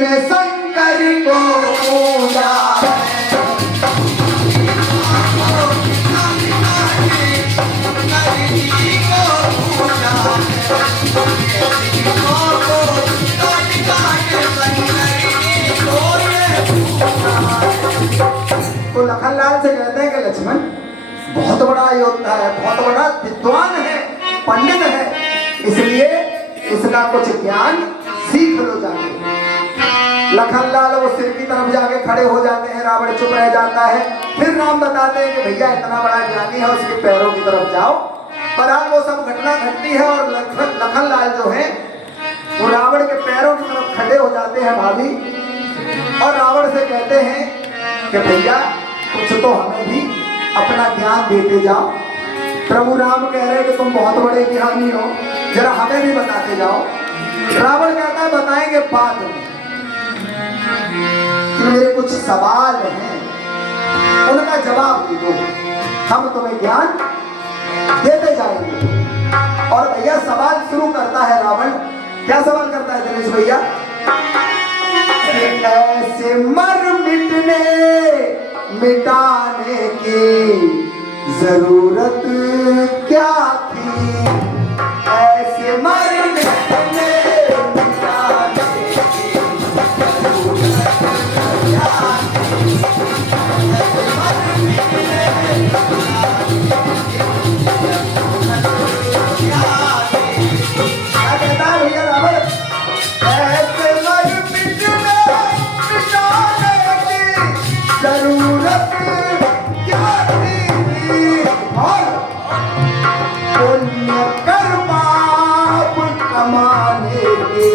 जिसने शंकर को पूजा है। तो लखनलाल से कहते हैं कि लक्ष्मण बहुत बड़ा योद्धा है, बहुत बड़ा विद्वान है, पंडित है, इसलिए इसका कुछ ज्ञान सीख लो जाके। लखनलाल वो सिर की तरफ जाके खड़े हो जाते हैं, रावण चुप रह जाता है। फिर राम बताते हैं कि भैया इतना बड़ा ज्ञानी है, उसके पैरों की तरफ जाओ। पर आज वो सब घटना घटती है और लखनलाल जो है वो रावण के पैरों की तरफ खड़े हो जाते हैं भाभी, और रावण से कहते हैं कि भैया कुछ तो हमें भी अपना ज्ञान देते जाओ। प्रभु राम कह रहे हैं कि तुम बहुत बड़े ज्ञानी हो, जरा हमें भी बताते जाओ। रावण कहता है बताएंगे बाद में, कि मेरे कुछ सवाल हैं, उनका जवाब दे दो, हम तुम्हें ज्ञान देते जाएंगे। और भैया सवाल शुरू करता है रावण। क्या सवाल करता है दिनेश भैया? ऐसे मर मिटने मिटाने की जरूरत क्या थी? ऐसे मर मिटने मिटाने की जरूरत क्या थी? मर मिटने क्या कहता है भैया रावण? ऐसे मर मिटने मिटाने की जरूरत क्या थी? और पुण्य कर पाप कमाने की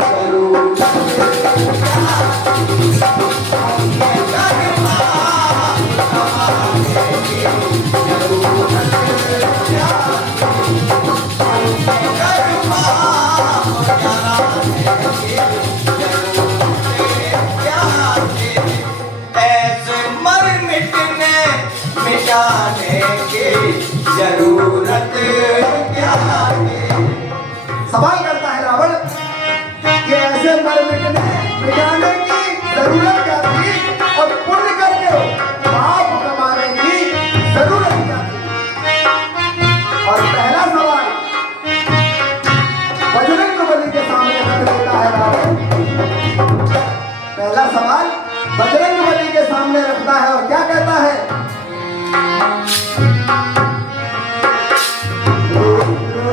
जरूरत क्या थी? पुण्य कर पाप कमाने की जरूरत क्या थी? पुण्य कर पाप कमाने की जरूरत क्या थी? ऐसे मर मिटने मिटाने की जरूरत क्या है? सवाल करता है रावण कि ऐसे मर मिटने मिटाने की जरूरत क्या थी और पुण्य करके पाप कमाने की जरूरत क्या थी? और पहला सवाल बजरंगबली के सामने रख देता है रावण। पहला सवाल बजरंगबली के सामने रखता है और क्या कहता है?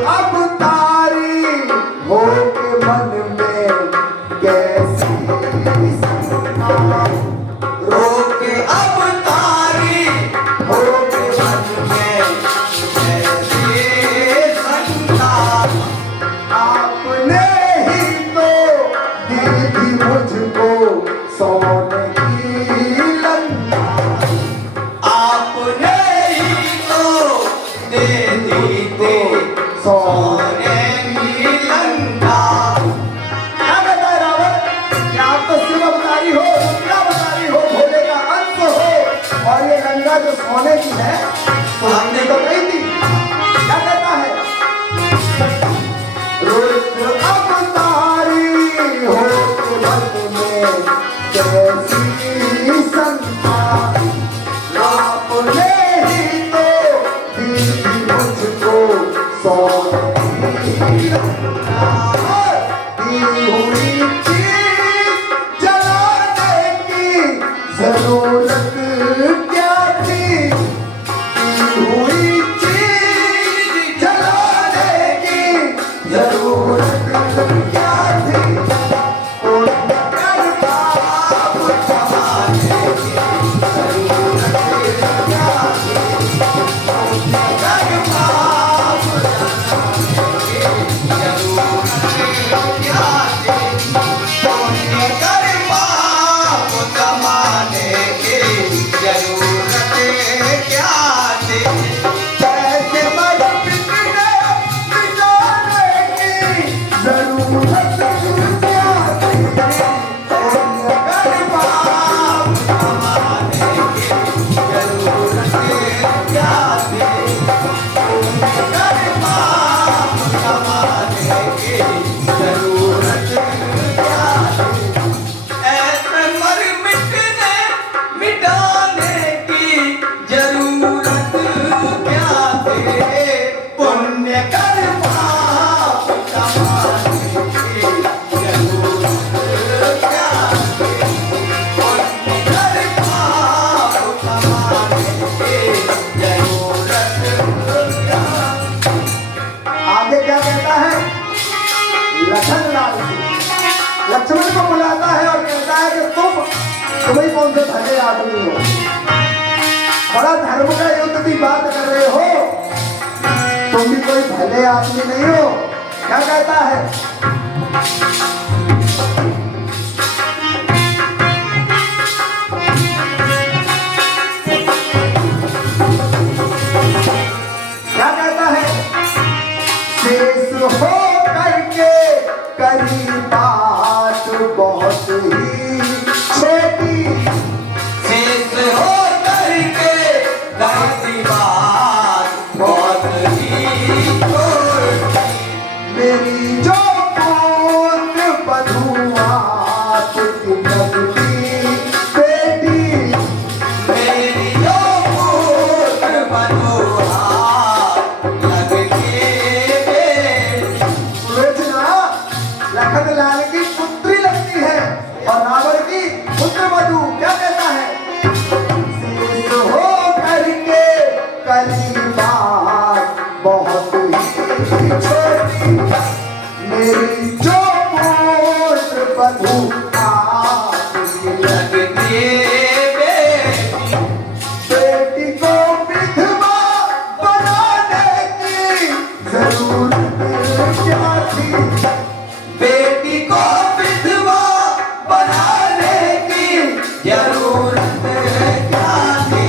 अवतारी हो के मन में कैसी शंका, रोके अवतारी हो के मन में कैसी शंका, आपने ही तो दी थी मुझको सोने की लंका, आपने ही तो दे दी थी सोने की लंका। क्या कहता है रावण? कि आप तो शिव अवतारी हो, रुद्रावतारी हो, भोले का अंश हो, और ये गंगा जो सोने की है तो हमने तो कही थी। क्या कहता है? रुद्र अवतारी हो के मन में कैसी शंका, आपने ही तो दी थी मुझको सोने की लंका, दी हुई चीज जलाने की जरूरत क्या थी? दी हुई चीज जलाने की जरूरत क्या थी? पुण्य कर पाप आदमी हो, बड़ा धर्म का युद्ध की बात कर रहे हो, तुम भी कोई भले आदमी नहीं हो। क्या कहता है? क्या कहता है? शेष हो करके करी बात बहुत ही छोटी, शेष हो करके करी बात बहुत ही छोटी। मेरी जो पुत्र बधुआ आपकी लगती बेटी, मेरी जो पुत्र बधुआ लगती बेटी। लखन लाल की पुत्री लगती है और रावण की पुत्र वधू। क्या कहता है? शेष हो करके करी बात बहुत ही छोटी, मेरी जो पुत्र वधू आपकी लगती बेटी। बेटी को विधवा बनाने की जरूरत क्या थी? बेटी को विधवा बनाने की जरूरत क्या थी?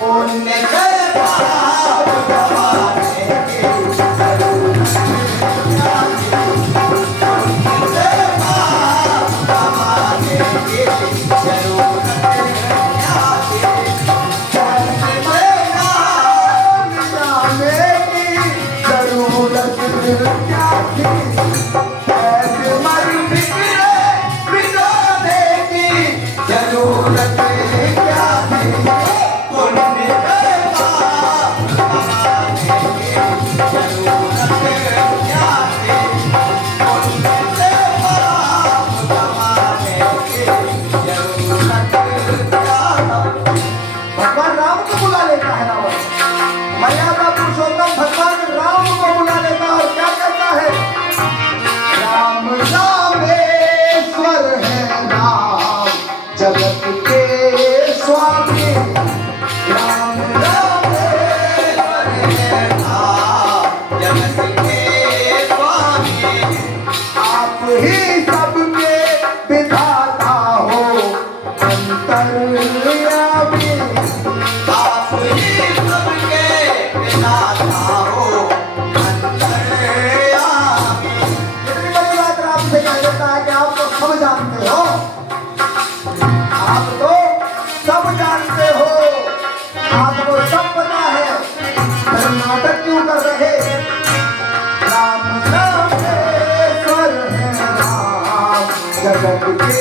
पुण्य कर पाप गवाने की जरूरत क्या थी? पुण्य कर पाप गवाने की जरूरत क्या थी? पुण्य कर पाप जाने की जरूरत क्या थी? ऐसे मर बिगड़े बिगाड़ने की जरूरत क्या थी? पुण्य कर पाप गवाने की जरूरत क्या थी? पुण्य कर पाप गवाने की जरूरत क्या थी? भगवान राम को बुला लेता है रावण, मर्यादा पुरुषोत्तम भगवान राम को बुला लेता है और क्या कहता है? राम रामेश्वर है राम जगत के स्वामी, राम रामेश्वर है राम जगत के स्वामी। आप ही सबके विधाता हो अंतर्यामी। आप ही सबके विधाता हो अंतर्यामी। इतनी बड़ी बात राम से कह देता है कि आप तो सब जानते हो, आप तो सब जानते हो, आपको सब पता है, फिर नाटक क्यों कर रहे? राम रामेश्वर है राम जगत के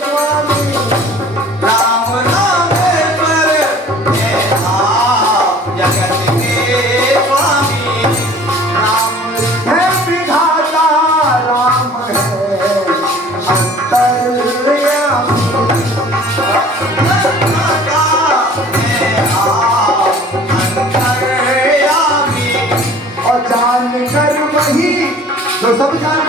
स्वामी, राम रामेश्वर है राम जगत के स्वामी। राम है विधाता, राम है अंतर्यामी। और जान कर वही जो सब जान